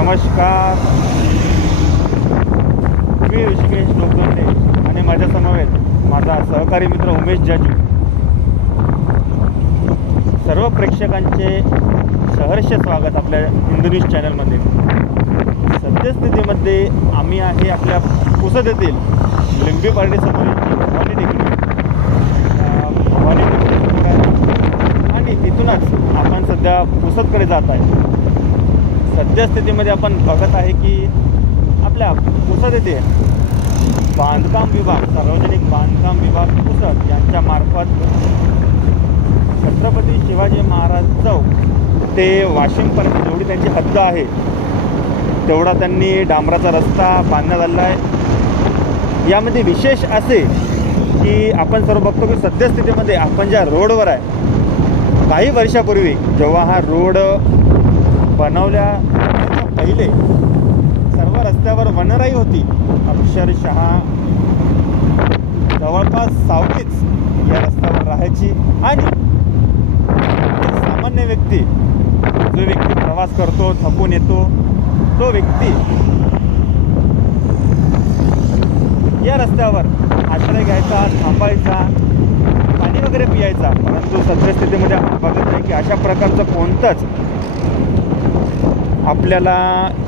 नमस्कार, मी ऋषिकेश लोकदंडे आणि माझ्या समवेत माझा सहकारी मित्र उमेश जाजू. सर्व प्रेक्षकांचे सहर्ष स्वागत आपल्या हिंदू न्यूज चॅनलमध्ये. सद्यस्थितीमध्ये आम्ही आहे आपल्या पुसद येथील लिंबी पार्टीसमोर भवानी आणि तिथूनच आपण सध्या पुसदकडे जात आहे. सद्यस्थितीमध्ये आपण बघत आहे की आपल्या पुसद येथे बांधकाम विभाग, सार्वजनिक बांधकाम विभाग पुसद यांच्या मार्फत छत्रपती शिवाजी महाराज चौक ते वाशिमपर्यंत जेवढी त्यांची हद्द आहे तेवढा त्यांनी डांबराचा रस्ता बांधण्यात आला आहे. यामध्ये विशेष असे की आपण सर्व बघतो की सद्यस्थितीमध्ये आपण ज्या रोडवर आहे, काही वर्षापूर्वी जेव्हा हा रोड बनवल्या पहिले सर्व रस्त्यावर वनराई होती. अक्षरशः जवळपास सावलीच या रस्त्यावर राहायची आणि सामान्य व्यक्ती, जो व्यक्ती प्रवास करतो, थकून येतो, तो व्यक्ती या रस्त्यावर आश्रय घ्यायचा, थांबायचा, पाणी वगैरे पियायचा. परंतु सद्यस्थितीमध्ये आपण बघत आहे की अशा प्रकारचं कोणतंच आपल्याला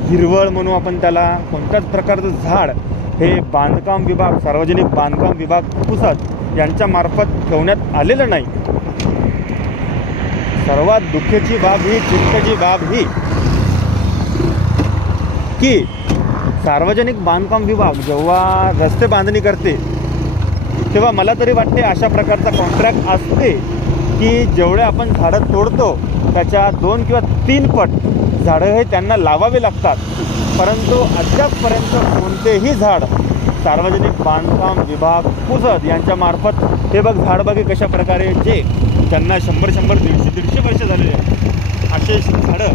हिरवळ म्हणू आपण त्याला, कोणत्याच प्रकारचं झाड हे बांधकाम विभाग, सार्वजनिक बांधकाम विभाग पुसद यांच्या मार्फत ठेवण्यात आलेलं नाही. सर्वात दुःखाची बाब ही, चिंतेची बाब ही की सार्वजनिक बांधकाम विभाग जेव्हा रस्ते बांधणी करते तेव्हा मला तरी वाटते अशा प्रकारचा कॉन्ट्रॅक्ट असते की जेवढे आपण झाडं तोडतो त्याच्या 2 किंवा 3 पट झाडं हे त्यांना लावावे लागतात. परंतु अद्यापपर्यंत कोणतेही झाड सार्वजनिक बांधकाम विभाग पुसद यांच्या मार्फत, हे बघ झाड बघे कशा प्रकारे, जे त्यांना 100-100, 150-150 वर्ष झालेले आहेत, असे झाडं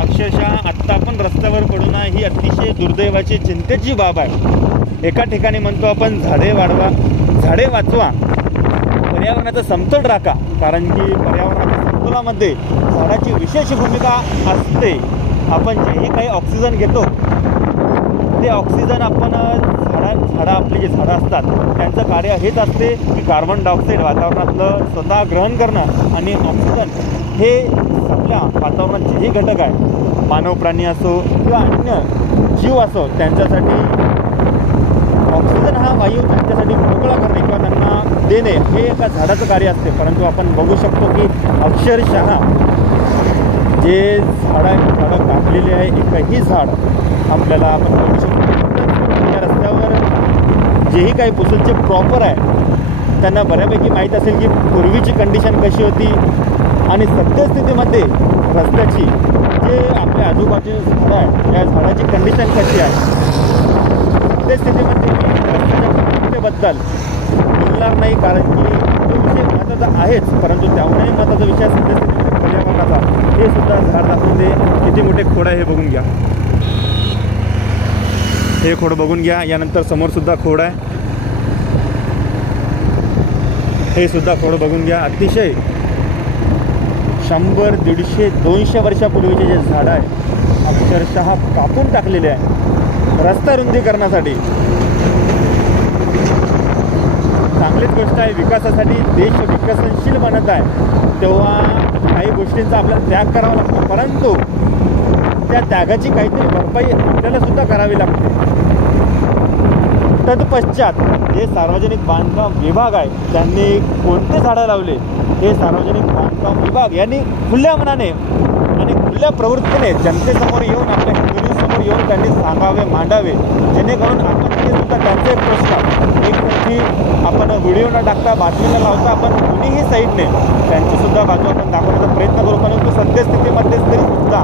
अक्षरशः आत्ता आपण रस्त्यावर पडून ही अतिशय दुर्दैवाची, चिंतेची बाब आहे. एका ठिकाणी म्हणतो आपण झाडे वाढवा, झाडे वाचवा, पर्यावरणाचा समतोल राखा, कारण की पर्यावरणाच्या समतोलामध्ये झाडाची विशेष भूमिका असते. आपण जेही काही ऑक्सिजन घेतो ते ऑक्सिजन आपण झाडं आपली जे झाडं असतात त्यांचं कार्य हेच असते की कार्बन डायऑक्साईड वातावरणातलं स्वतः ग्रहण करणं आणि ऑक्सिजन हे आपल्या वातावरणात जेही घटक आहे, मानव प्राणी असो किंवा अन्य जीव असो, त्यांच्यासाठी ऑक्सिजन हा वायू त्यांच्यासाठी मोकळा करणे किंवा त्यांना देणे हे एका झाडाचं कार्य असते. परंतु आपण बघू शकतो की अक्षरशः जे झाडं कापलेले आहे, एकही झाड आपल्याला आपण बघू शकतो. या रस्त्यावर जेही काही पुसदचे प्रॉपर आहे त्यांना बऱ्यापैकी माहीत असेल की पूर्वीची कंडिशन कशी होती आणि सद्यस्थितीमध्ये रस्त्याची, जे आपल्या आजूबाजूची झाडं आहे या झाडाची कंडिशन कशी आहे. सद्यस्थितीमध्ये मी रस्त्याच्या गुणवत्तेबद्दल बोलणार नाही, कारण की तो विषय महत्त्वाचा आहेच, परंतु त्यामुळे महत्त्वाचा विषय सद्यस्थितीमध्ये पर्यावरणाचा. हे सुद्धा झाड दाखवून दे, किती मोठे खोड आहे हे बघून घ्या. हे खोड बघून घ्या. यानंतर समोरसुद्धा खोड आहे, हे सुद्धा खोड बघून घ्या. अतिशय 100, 150, 200 वर्षापूर्वीचे जे झाडं आहे अक्षरशः कापून टाकलेले आहे रस्ता रुंदीकरणासाठी. चांगलीच गोष्ट आहे, विकासासाठी देश विकसनशील बनत आहे तेव्हा काही गोष्टींचा आपल्याला त्याग करावा लागतो, परंतु त्या त्यागाची काहीतरी भरपाई आपल्याला सुद्धा करावी लागते. तत्पश्चात जे सार्वजनिक बांधकाम विभाग आहे त्यांनी कोणते झाडं लावले हे सार्वजनिक बांधकाम विभाग यांनी खुल्या मनाने आणि खुल्या प्रवृत्तीने जनतेसमोर येऊन, आपल्या हिंदूंसमोर येऊन त्यांनी सांगावे, मांडावे, जेणेकरून आपण ते सुद्धा त्यांचे प्रश्न एकतर्फी आपण व्हिडिओ न टाकता, बातमी न लावता आपण कुणीही साईडने त्यांचीसुद्धा बाजू आपण दाखवण्याचा प्रयत्न करू. परंतु सद्यस्थितीमध्येच तरी सुद्धा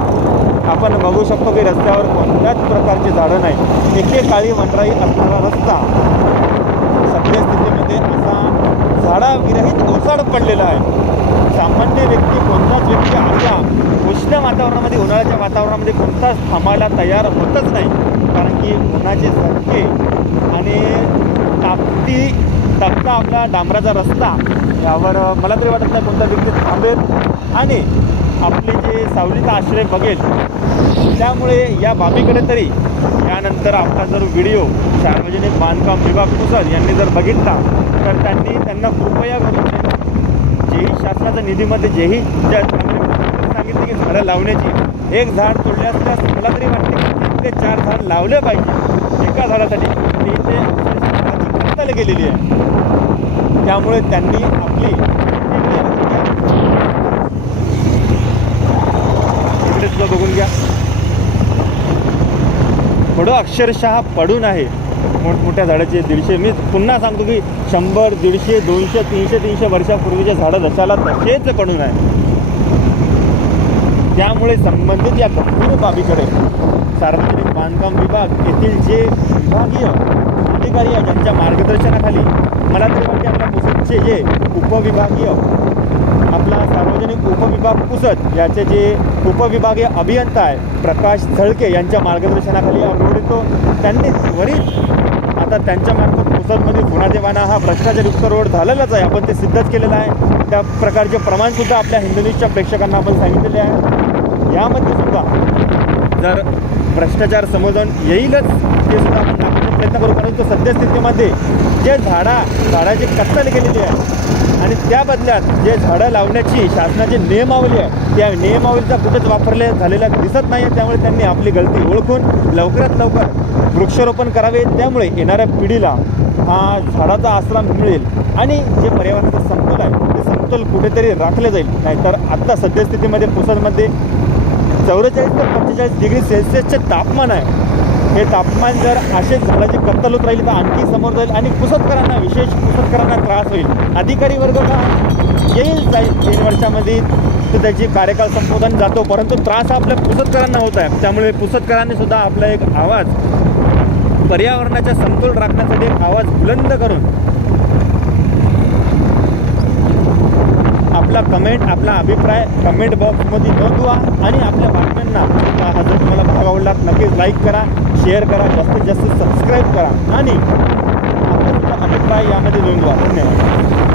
आपण बघू शकतो की रस्त्यावर कोणत्याच प्रकारची झाडं नाही. एकेकाळी वनराई असणारा रस्ता सद्यस्थितीमध्ये असा झाडाविरहित ओसाड पडलेला आहे. सामान्य व्यक्ती, कोणताच व्यक्ती अशा उष्ण वातावरणामध्ये, उन्हाळ्याच्या वातावरणामध्ये कोणताच थांबायला तयार होतच नाही, कारण की उन्हाचे झटके आणि तापता आपला डांबराचा रस्ता यावर मला तरी वाटत नाही कोणता व्यक्ती थांबेल आणि आपले जे सावलीचा आश्रय बघेल. त्यामुळे या बाबीकडे तरी यानंतर आपला जर व्हिडिओ सार्वजनिक बांधकाम विभाग पुसद यांनी जर बघितला तर त्यांना कृपया करून जेही शासनाच्या निधीमध्ये ज्या सांगितले की झाडं लावण्याची, एक झाड तोडले असल्यास मला तरी वाटते की 3 ते 4 झाड लावले पाहिजे एका झाडासाठी. इथे झाडाची कत्तल गेलेली आहे. त्यामुळे त्यांनी आपली इकडे सुद्धा बघून घ्या, थोडं अक्षरशः पडून आहे मोठमोठ्या झाडाचे 150. मी पुन्हा सांगतो की 100, 150, 200, 300 वर्षापूर्वीचे झाडं जशाला तसेच पडून आहे. त्यामुळे संबंधित या गंभीर बाबीकडे सार्वजनिक बांधकाम विभाग येथील जे विभागीय अधिकारी आहे ज्यांच्या मार्गदर्शनाखाली मला तरी वाटते आपल्या पुसदचे जे उपविभागीय आपला सार्वजनिक उपविभाग पुसद याचे जे उपविभागीय अभियंता आहे प्रकाश झळके यांच्या मार्गदर्शनाखाली हा रोड येतो. त्यांनी त्वरित आता त्यांच्यामार्फत पुसदमध्ये गुणादेवाना हा भ्रष्टाचारयुक्त रोड झालेलाच आहे. आपण ते सिद्धच केलेलं आहे. त्या प्रकारचे प्रमाणसुद्धा आपल्या हिंदू न्यूजच्या प्रेक्षकांना आपण सांगितलेले आहे. यामध्ये सुद्धा जर भ्रष्टाचार समजून येईलच ते सुद्धा आपण दाखवण्याचा प्रयत्न करू. परंतु सद्यस्थितीमध्ये जे झाडाची कत्तल केलेली आहे आणि त्या बदल्यात जे झाडं लावण्याची शासनाची नियमावली आहे त्या नियमावलीचा कुठेच वापरले झालेला दिसत नाही. त्यामुळे त्यांनी आपली गलती ओळखून लवकरात लवकर वृक्षारोपण करावे. त्यामुळे येणाऱ्या पिढीला हा झाडाचा आसरा मिळेल आणि जे पर्यावरणाचा समतोल आहे ते समतोल कुठेतरी राखले जाईल. नाहीतर आत्ता सद्यस्थितीमध्ये पुसदमध्ये 44 ते 45 डिग्री सेल्सिअसचे तापमान आहे. हे तापमान जर असेच झाडाची कत्तल होत राहिली तर आणखी समोर जाईल आणि पुसदकरांना पुसदकरांना त्रास होईल. अधिकारी वर्ग येईल जाईल 3 वर्षामध्ये तर त्याची कार्यकाळ संपवताना जातो, परंतु त्रास हा आपल्या पुसदकरांना होत आहे. त्यामुळे पुसदकरांनी सुद्धा आपला एक आवाज पर्यावरणाचा समतोल राखण्यासाठी एक आवाज बुलंद करून आपला अभिप्राय कमेंट बॉक्समध्ये नोंदवा आणि आपल्या बातम्यांना हा जर तुम्हाला भाग आवडला नक्कीच लाईक करा, शेअर करा, जास्तीत जास्त सबस्क्राईब करा आणि आपला अभिप्राय यामध्ये नोंदवा. धन्यवाद.